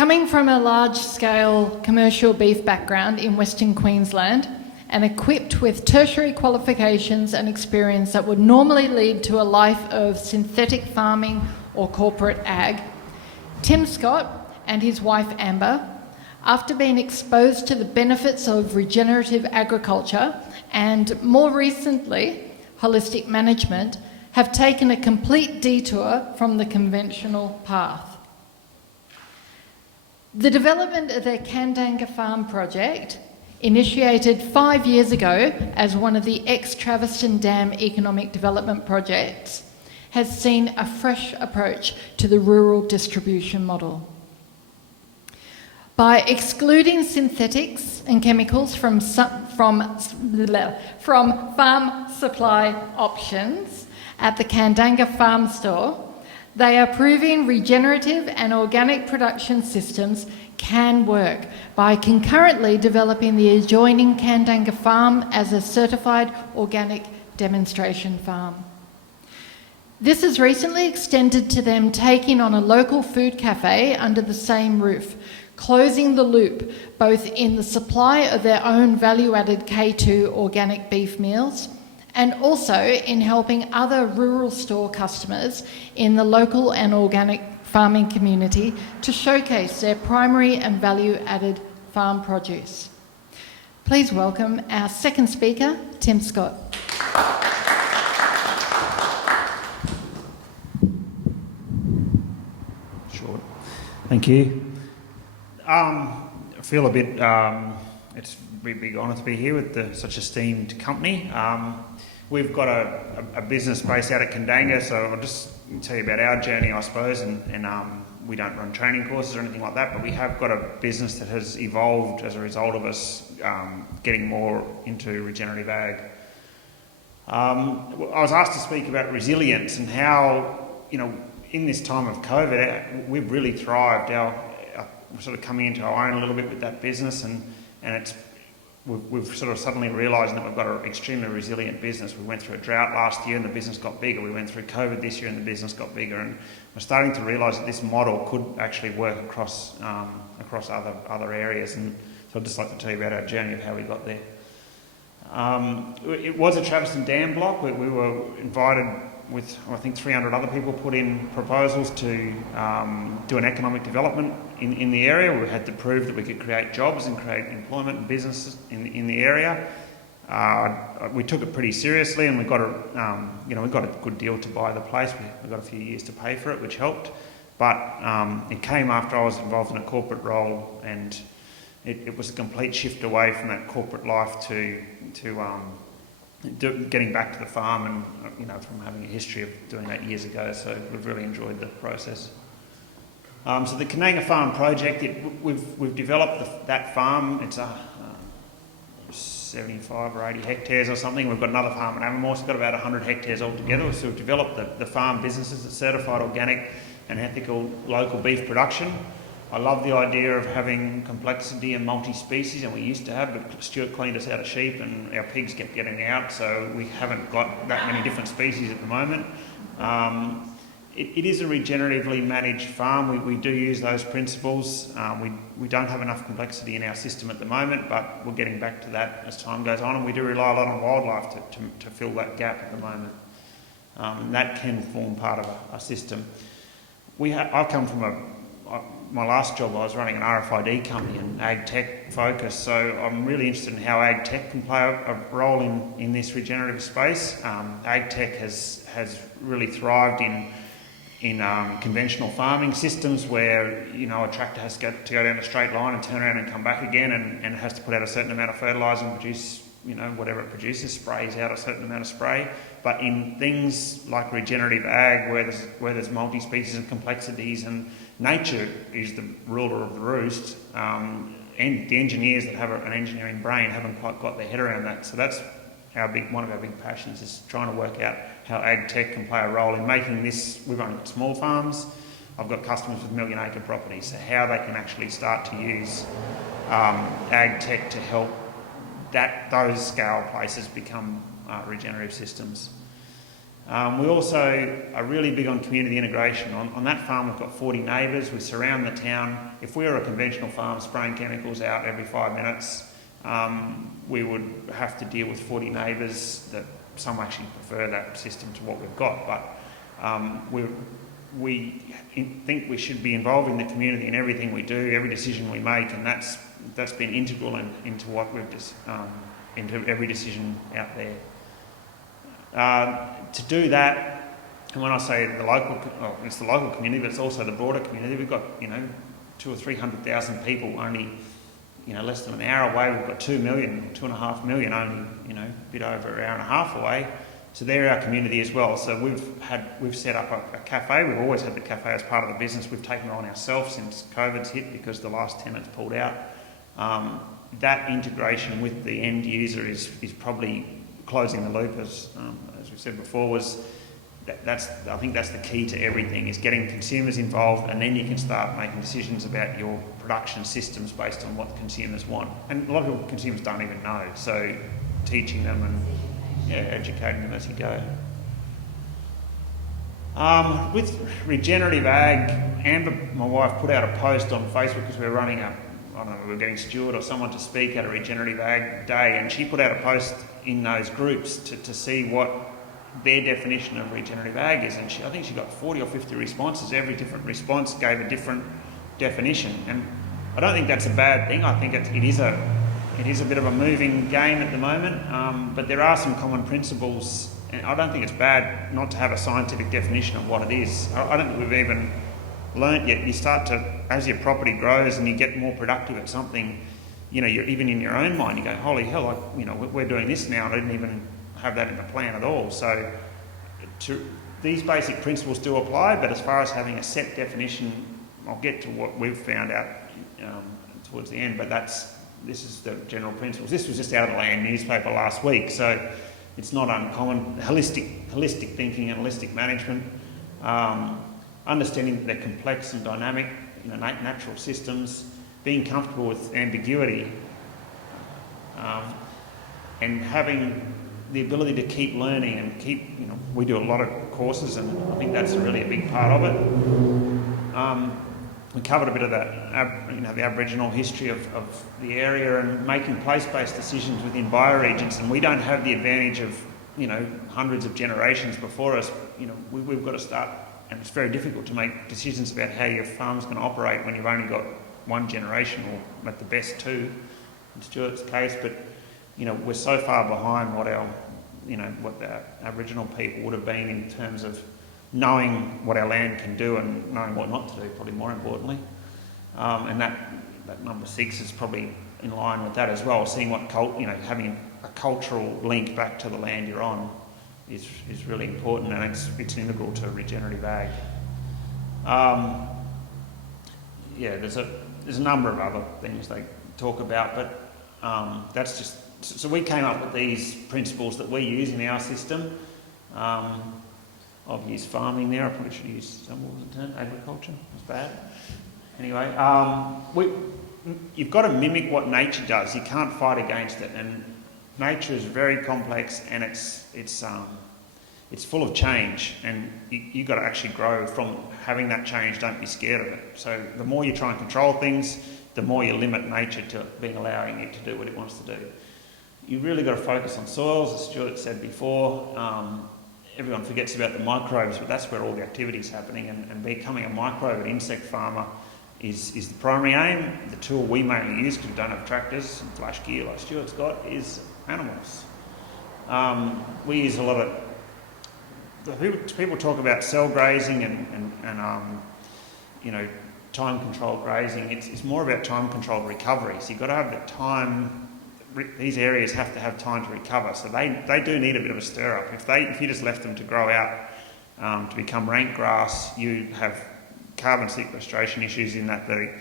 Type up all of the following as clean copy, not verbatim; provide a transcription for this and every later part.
Coming from a large-scale commercial beef background in Western Queensland and equipped with tertiary qualifications and experience that would normally lead to a life of synthetic farming or corporate ag, Tim Scott and his wife Amber, after being exposed to the benefits of regenerative agriculture and, more recently, holistic management, have taken a complete detour from the conventional path. The development of their Kandanga Farm project, initiated 5 years ago as one of the ex-Traviston Dam economic development projects, has seen a fresh approach to the rural distribution model. By excluding synthetics and chemicals from farm supply options at the Kandanga Farm Store, they are proving regenerative and organic production systems can work by concurrently developing the adjoining Kandanga Farm as a certified organic demonstration farm. This has recently extended to them taking on a local food cafe under the same roof, closing the loop both in the supply of their own value-added K2 organic beef meals and also in helping other rural store customers in the local and organic farming community to showcase their primary and value-added farm produce. Please welcome our second speaker, Tim Scott. Sure. Thank you. I feel a bit, it's a big honour to be here with such an esteemed company. We've got a business based out at Kandanga, so I'll just tell you about our journey, I suppose, and we don't run training courses or anything like that, but we have got a business that has evolved as a result of us getting more into regenerative ag. I was asked to speak about resilience and how, in this time of COVID, we've really thrived. We're sort of coming into our own a little bit with that business, and we've sort of suddenly realised that we've got an extremely resilient business. We went through a drought last year and the business got bigger. We went through COVID this year and the business got bigger. And we're starting to realise that this model could actually work across other areas. And so I'd just like to tell you about our journey of how we got there. It was a Traviston Dam block. We were invited with, I think, 300 other people, put in proposals to do an economic development in the area. We had to prove that we could create jobs and create employment and businesses in the area. We took it pretty seriously, and we got a good deal to buy the place. We got a few years to pay for it, which helped. But it came after I was involved in a corporate role, and it was a complete shift away from that corporate life to getting back to the farm, and from having a history of doing that years ago. So we've really enjoyed the process. So the Kandanga Farm project, we've developed that farm. It's 75 or 80 hectares or something. We've got another farm in Avonmore, so we've got about 100 hectares altogether. So we've developed the farm businesses that certified organic and ethical local beef production. I love the idea of having complexity and multi-species, and we used to have, but Stuart cleaned us out of sheep and our pigs kept getting out, so we haven't got that many different species at the moment. It is a regeneratively managed farm. We do use those principles. We don't have enough complexity in our system at the moment, but we're getting back to that as time goes on, and we do rely a lot on wildlife to fill that gap at the moment. And that can form part of a system. I've come from my last job, I was running an RFID company and ag tech focus, so I'm really interested in how ag tech can play a role in this regenerative space. Ag tech has really thrived in conventional farming systems where a tractor has to go down a straight line and turn around and come back again, and it has to put out a certain amount of fertiliser and produce whatever it produces, sprays out a certain amount of spray. But in things like regenerative ag, where there's multi-species and complexities, and nature is the ruler of the roost, and the engineers that have an engineering brain haven't quite got their head around that. So that's one of our big passions, is trying to work out how ag tech can play a role in making this. We've only got small farms. I've got customers with million-acre properties, so how they can actually start to use ag tech to help those scale places become regenerative systems. We also are really big on community integration. On that farm we've got 40 neighbours, we surround the town. If we were a conventional farm spraying chemicals out every 5 minutes, we would have to deal with 40 neighbours. That some actually prefer that system to what we've got, but we think we should be involving the community in everything we do, every decision we make, and that's been integral into what we've just into every decision out there. To do that, and when I say the local, well, it's the local community, but it's also the broader community. We've got 200,000 or 300,000 people only less than an hour away. We've got 2 million, 2.5 million only a bit over an hour and a half away. So they're our community as well. So we've set up a cafe. We've always had the cafe as part of the business. We've taken it on ourselves since COVID's hit because the last tenant's pulled out. That integration with the end user is probably closing the loop, as we said before. I think that's the key to everything, is getting consumers involved, and then you can start making decisions about your production systems based on what the consumers want. And a lot of consumers don't even know, so teaching them and educating them as you go. With regenerative ag, Amber, my wife, put out a post on Facebook because we were running we were getting Stuart or someone to speak at a regenerative ag day, and she put out a post in those groups to see what their definition of regenerative ag is, and I think she got 40 or 50 responses. Every different response gave a different definition, and I don't think that's a bad thing. I think it is a bit of a moving game at the moment, but there are some common principles, and I don't think it's bad not to have a scientific definition of what it is. I don't think we've even learnt yet. You start to, as your property grows and you get more productive at something, you're even in your own mind, you go, holy hell, we're doing this now. I didn't even have that in the plan at all. So these basic principles do apply, but as far as having a set definition, I'll get to what we've found out towards the end, but this is the general principles. This was just out of the Land newspaper last week, so it's not uncommon. Holistic thinking and holistic management, understanding that they're complex and dynamic, natural systems, being comfortable with ambiguity, and having the ability to keep learning and we do a lot of courses, and I think that's really a big part of it. We covered a bit of the Aboriginal history of the area and making place-based decisions within bioregions, and we don't have the advantage of hundreds of generations before us. We've got to start, and it's very difficult to make decisions about how your farm's going to operate when you've only got one generation, or at the best two, in Stuart's case. But we're so far behind what the Aboriginal people would have been in terms of knowing what our land can do and knowing what not to do, probably more importantly. And that number 6 is probably in line with that as well. Seeing what having a cultural link back to the land you're on is really important, and it's integral to regenerative ag. There's a number of other things they talk about, but that's just. So we came up with these principles that we use in our system. I've used farming there. I probably should use some more of the term agriculture. It's bad. Anyway, you've got to mimic what nature does. You can't fight against it, and nature is very complex, and it's full of change, and you've got to actually grow from having that change. Don't be scared of it. So the more you try and control things, the more you limit nature to allowing it to do what it wants to do. You've really got to focus on soils, as Stuart said before. Everyone forgets about the microbes, but that's where all the activity is happening, and becoming a microbe and insect farmer is the primary aim. The tool we mainly use, because we don't have tractors and flash gear like Stuart's got, is animals. We use a lot of... People talk about cell grazing and time-controlled grazing. It's more about time-controlled recovery. So you've got to have the time... These areas have to have time to recover, so they do need a bit of a stir-up. If you just left them to grow out to become rank grass, you have carbon sequestration issues in that the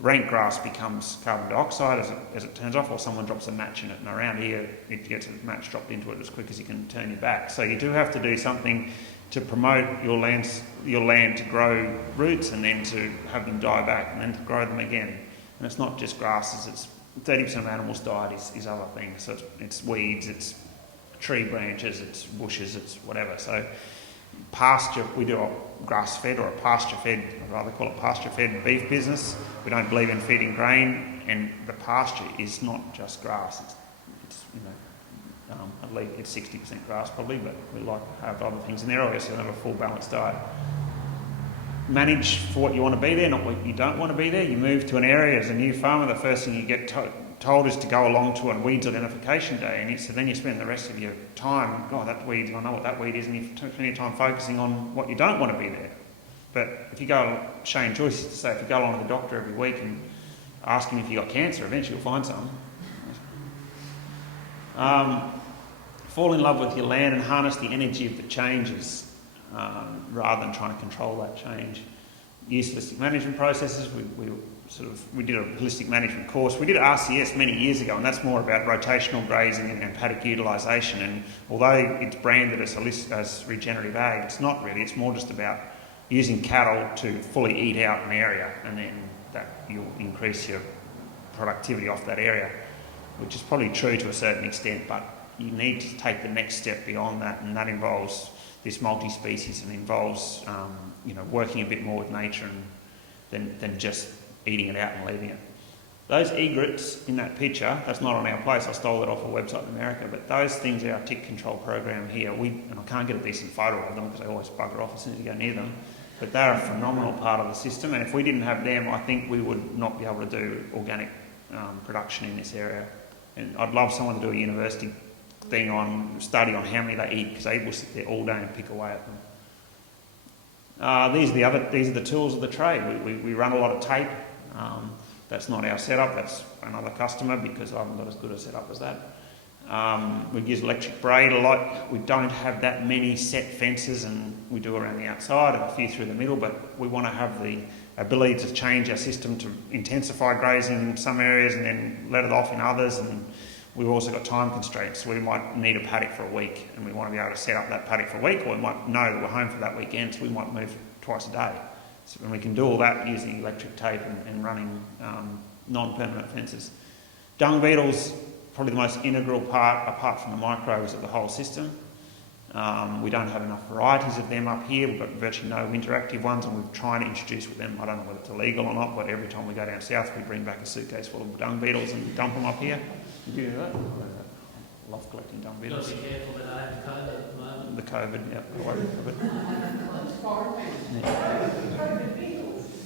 rank grass becomes carbon dioxide as it turns off, or someone drops a match in it, and around here it gets a match dropped into it as quick as you can turn your back. So you do have to do something to promote your land to grow roots, and then to have them die back, and then to grow them again. And it's not just grasses, it's 30% of animals died is other things. So it's weeds, it's tree branches, it's bushes, it's whatever. So pasture, we do a grass-fed or a pasture-fed, I'd rather call it pasture-fed beef business. We don't believe in feeding grain, and the pasture is not just grass. It's at least it's 60% grass probably, but we like to have other things in there. Obviously, have a full balanced diet. Manage for what you want to be there, not what you don't want to be there. You move to an area as a new farmer, the first thing you get told is to go along to a weeds identification day, and so then you spend the rest of your time, that weed, I know what that weed is, and you spend plenty of time focusing on what you don't want to be there. But if you go, Shane Joyce used to say, if you go along to the doctor every week and ask him if you got cancer, eventually you'll find some. Fall in love with your land and harness the energy of the changes rather than trying to control that change. Use holistic management processes. We did a holistic management course. We did RCS many years ago, and that's more about rotational grazing and paddock utilisation. And although it's branded as regenerative ag, it's not really. It's more just about using cattle to fully eat out an area, and then that you'll increase your productivity off that area, which is probably true to a certain extent, but you need to take the next step beyond that, and that involves this multi-species and involves working a bit more with nature than just eating it out and leaving it. Those egrets in that picture, that's not on our place, I stole it off a website in America, but those things are our tick control program here. And I can't get a decent photo of them because they always bugger off as soon as you go near them, but they're a phenomenal part of the system, and if we didn't have them, I think we would not be able to do organic production in this area. And I'd love someone to do a university study on how many they eat, because they will sit there all day and pick away at them. These are the tools of the trade. We run a lot of tape. That's not our setup, that's another customer, because I haven't got as good a setup as that. We use electric braid a lot. We don't have that many set fences, and we do around the outside and a few through the middle, but we want to have the ability to change our system to intensify grazing in some areas and then let it off in others. And we've also got time constraints, so we might need a paddock for a week, and we want to be able to set up that paddock for a week, or we might know that we're home for that weekend, so we might move twice a day. So, and we can do all that using electric tape and running non-permanent fences. Dung beetles, probably the most integral part, apart from the microbes, of the whole system. We don't have enough varieties of them up here. We've got virtually no interactive ones, and we're trying to introduce with them. I don't know whether it's illegal or not, but every time we go down south, we bring back a suitcase full of dung beetles and dump them up here. Did you do that? I love collecting dung beetles. You've got to be careful that I have COVID at the moment. The COVID, yeah.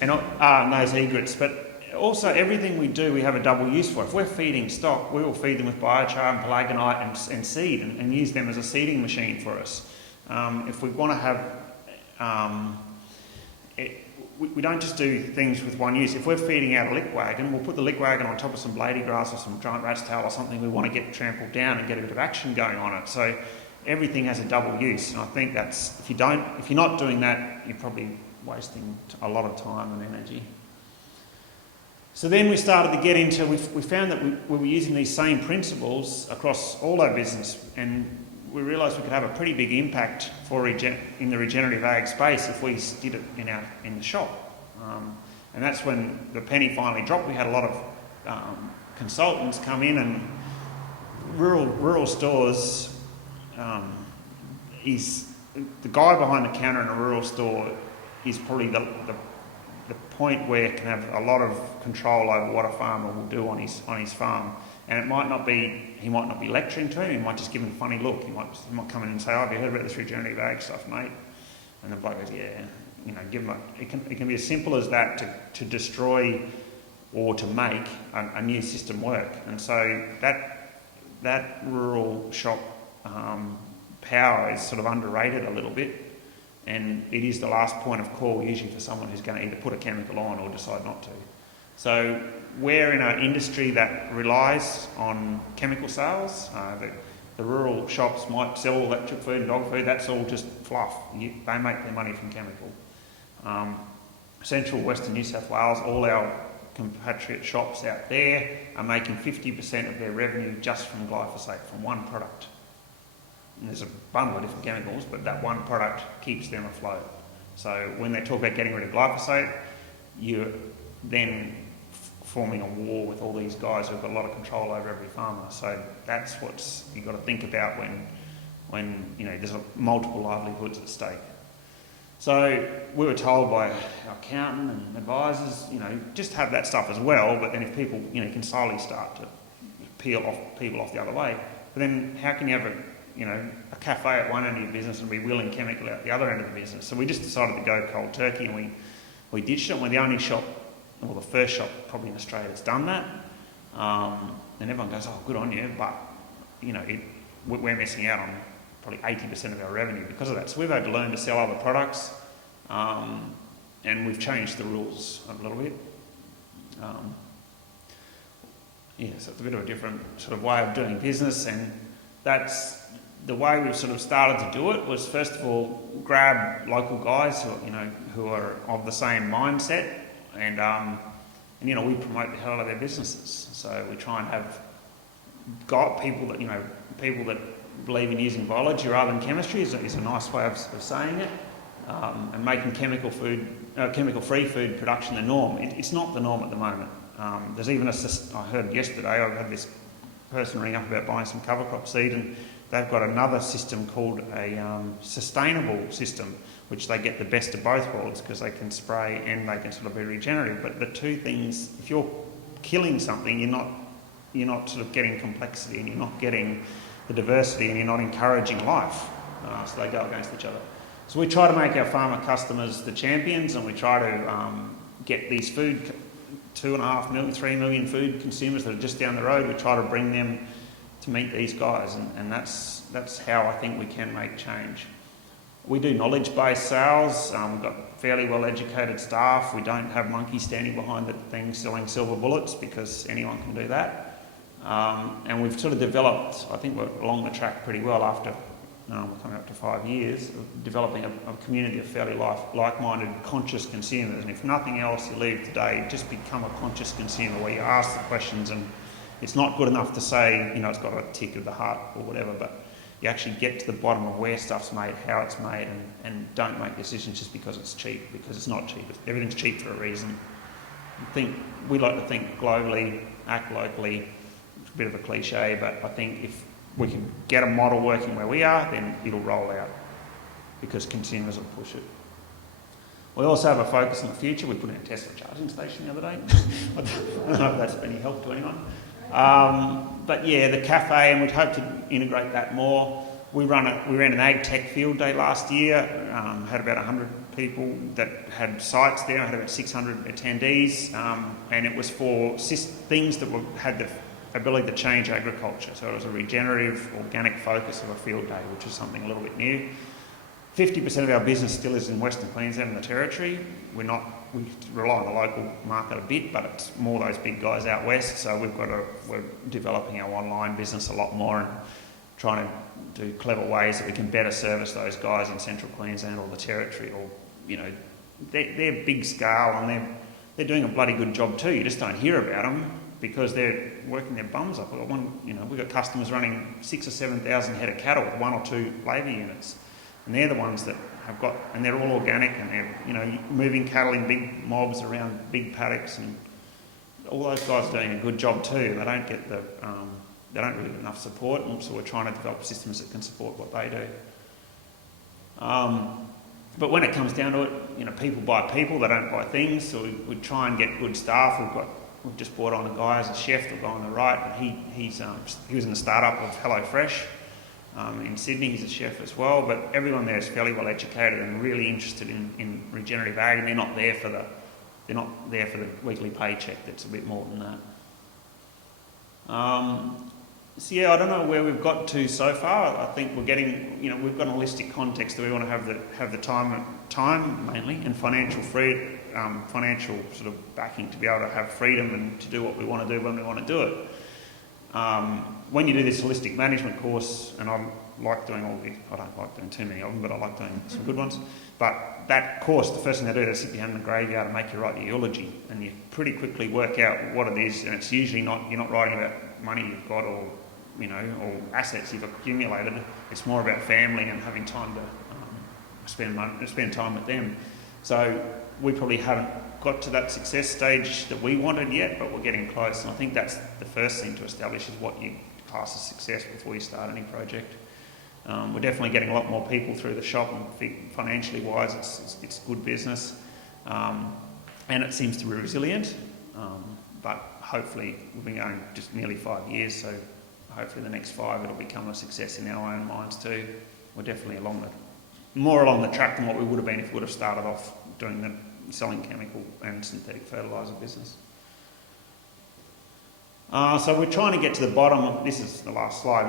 And those egrets, but also everything we do, we have a double use for. If we're feeding stock, we will feed them with biochar and pelagonite and seed and use them as a seeding machine for us. If we want to have, we don't just do things with one use. If we're feeding out a lick wagon, we'll put the lick wagon on top of some blady grass or some giant rat's tail or something we want to get trampled down and get a bit of action going on it. So everything has a double use, and I think that's, if you're not doing that, you're probably wasting a lot of time and energy. So then we started to get into, we found that we were using these same principles across all our business, and we realised we could have a pretty big impact in the regenerative ag space if we did it in the shop. And that's when the penny finally dropped. We had a lot of consultants come in, and rural stores is the guy behind the counter in a rural store is probably the point where it can have a lot of control over what a farmer will do on his farm. And he might not be lecturing to him, he might just give him a funny look. He might come in and say, "Oh, have you heard about this regenerative ag stuff, mate?" And the bloke goes, "Yeah." Give him it can be as simple as that to destroy or to make a new system work. And so that rural shop power is sort of underrated a little bit. And it is the last point of call usually for someone who's going to either put a chemical on or decide not to. So we're in an industry that relies on chemical sales. The rural shops might sell electric food and dog food. That's all just fluff. They make their money from chemical. Central Western New South Wales, all our compatriot shops out there are making 50% of their revenue just from glyphosate, from one product. And there's a bundle of different chemicals, but that one product keeps them afloat. So when they talk about getting rid of glyphosate, you're then forming a war with all these guys who've got a lot of control over every farmer. So that's what you've got to think about when there's multiple livelihoods at stake. So we were told by our accountant and advisors, just have that stuff as well, but then if people, can slowly start to peel off people off the other way. But then how can you have a cafe at one end of your business and be wheeling chemical out the other end of the business? So we just decided to go cold turkey, and we ditched it. We're the only shop, well, the first shop probably in Australia that's done that. And everyone goes, oh, good on you, but we're missing out on probably 80% of our revenue because of that. So we've had to learn to sell other products, and we've changed the rules a little bit. So it's a bit of a different sort of way of doing business, and that's the way we've sort of started to do it. Was first of all grab local guys who are of the same mindset, and we promote the hell out of their businesses. So we try and have got people that believe in using biology rather than chemistry is a nice way of saying it, and making chemical-free food production the norm. It's not the norm at the moment. There's even I heard yesterday, I had this person ring up about buying some cover crop seed, and they've got another system called a sustainable system, which they get the best of both worlds because they can spray and they can sort of be regenerative. But the two things, if you're killing something, you're not sort of getting complexity, and you're not getting the diversity, and you're not encouraging life. So they go against each other. So we try to make our farmer customers the champions, and we try to get these 2.5 million, 3 million food consumers that are just down the road. We try to bring them to meet these guys, and that's how I think we can make change. We do knowledge-based sales. We've got fairly well-educated staff. We don't have monkeys standing behind the thing selling silver bullets because anyone can do that. And we've sort of developed, I think we're along the track pretty well after, we're coming up to 5 years, of developing a community of fairly like-minded, conscious consumers. And if nothing else, you leave today, just become a conscious consumer where you ask the questions, and it's not good enough to say, it's got a tick of the heart or whatever, but you actually get to the bottom of where stuff's made, how it's made, and don't make decisions just because it's cheap, because it's not cheap. Everything's cheap for a reason. We like to think globally, act locally. It's a bit of a cliche, but I think if we can get a model working where we are, then it'll roll out because consumers will push it. We also have a focus on the future. We put in a Tesla charging station the other day. I don't know if that's of any help to anyone. But yeah, the cafe, and we'd hope to integrate that more. We ran an ag tech field day last year, had about 100 people that had sites there, had about 600 attendees, and it was for things that had the ability to change agriculture. So it was a regenerative, organic focus of a field day, which is something a little bit new. 50% of our business still is in Western Queensland and the Territory. We rely on the local market a bit, but it's more those big guys out west. So we're developing our online business a lot more and trying to do clever ways that we can better service those guys in Central Queensland or the Territory, or they're big scale, and they're doing a bloody good job too. You just don't hear about them because they're working their bums up. We've got customers running 6,000 or 7,000 head of cattle with 1 or 2 labour units. And they're the ones that have got, and they're all organic, and they're, moving cattle in big mobs around big paddocks, and all those guys are doing a good job too. They don't get they don't really get enough support, and so we're trying to develop systems that can support what they do. But when it comes down to it, people buy people, they don't buy things, so we try and get good staff. We've just brought on a guy as a chef, the guy on the right, and he was in the startup of HelloFresh. In Sydney, he's a chef as well, but everyone there is fairly well educated and really interested in regenerative ag, and they're not there for the weekly paycheck. That's a bit more than that. So yeah, I don't know where we've got to so far. I think we're getting, we've got a holistic context that we want to have the time mainly, and financial sort of backing to be able to have freedom and to do what we want to do when we want to do it. When you do this holistic management course, and I like doing all these, I don't like doing too many of them, but I like doing some good ones. But that course, the first thing they do is sit you down in the graveyard and make you write your eulogy, and you pretty quickly work out what it is. And it's usually you're not writing about money you've got or assets you've accumulated. It's more about family and having time to spend time with them. So we probably haven't got to that success stage that we wanted yet, but we're getting close. And I think that's the first thing to establish is what you class as success before you start any project. We're definitely getting a lot more people through the shop, and financially wise, it's good business, and it seems to be resilient. But hopefully, we've been going just nearly 5 years, so hopefully the next 5 it'll become a success in our own minds too. We're definitely more along the track than what we would have been if we would have started off doing the selling chemical and synthetic fertiliser business. So we're trying to get to the bottom. This is the last slide.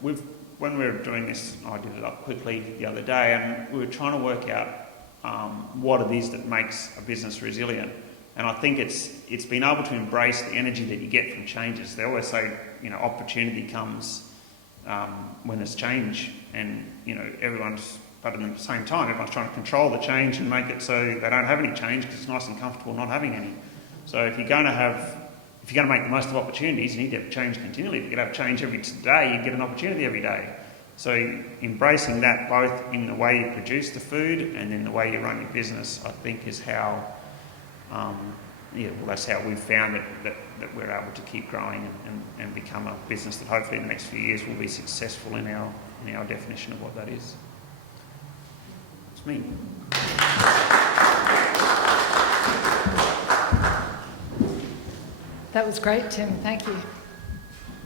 When we were doing this, I did it up quickly the other day, and we were trying to work out what it is that makes a business resilient. And I think it's been able to embrace the energy that you get from changes. They always say, opportunity comes when there's change, and but at the same time, everyone's trying to control the change and make it so they don't have any change because it's nice and comfortable not having any. So if you're going to make the most of opportunities, you need to have change continually. If you're going to have change every day, you get an opportunity every day. So embracing that both in the way you produce the food and in the way you run your business, I think is how, that's how we've found that we're able to keep growing and become a business that hopefully in the next few years will be successful in our definition of what that is. It's me. That was great, Tim. Thank you.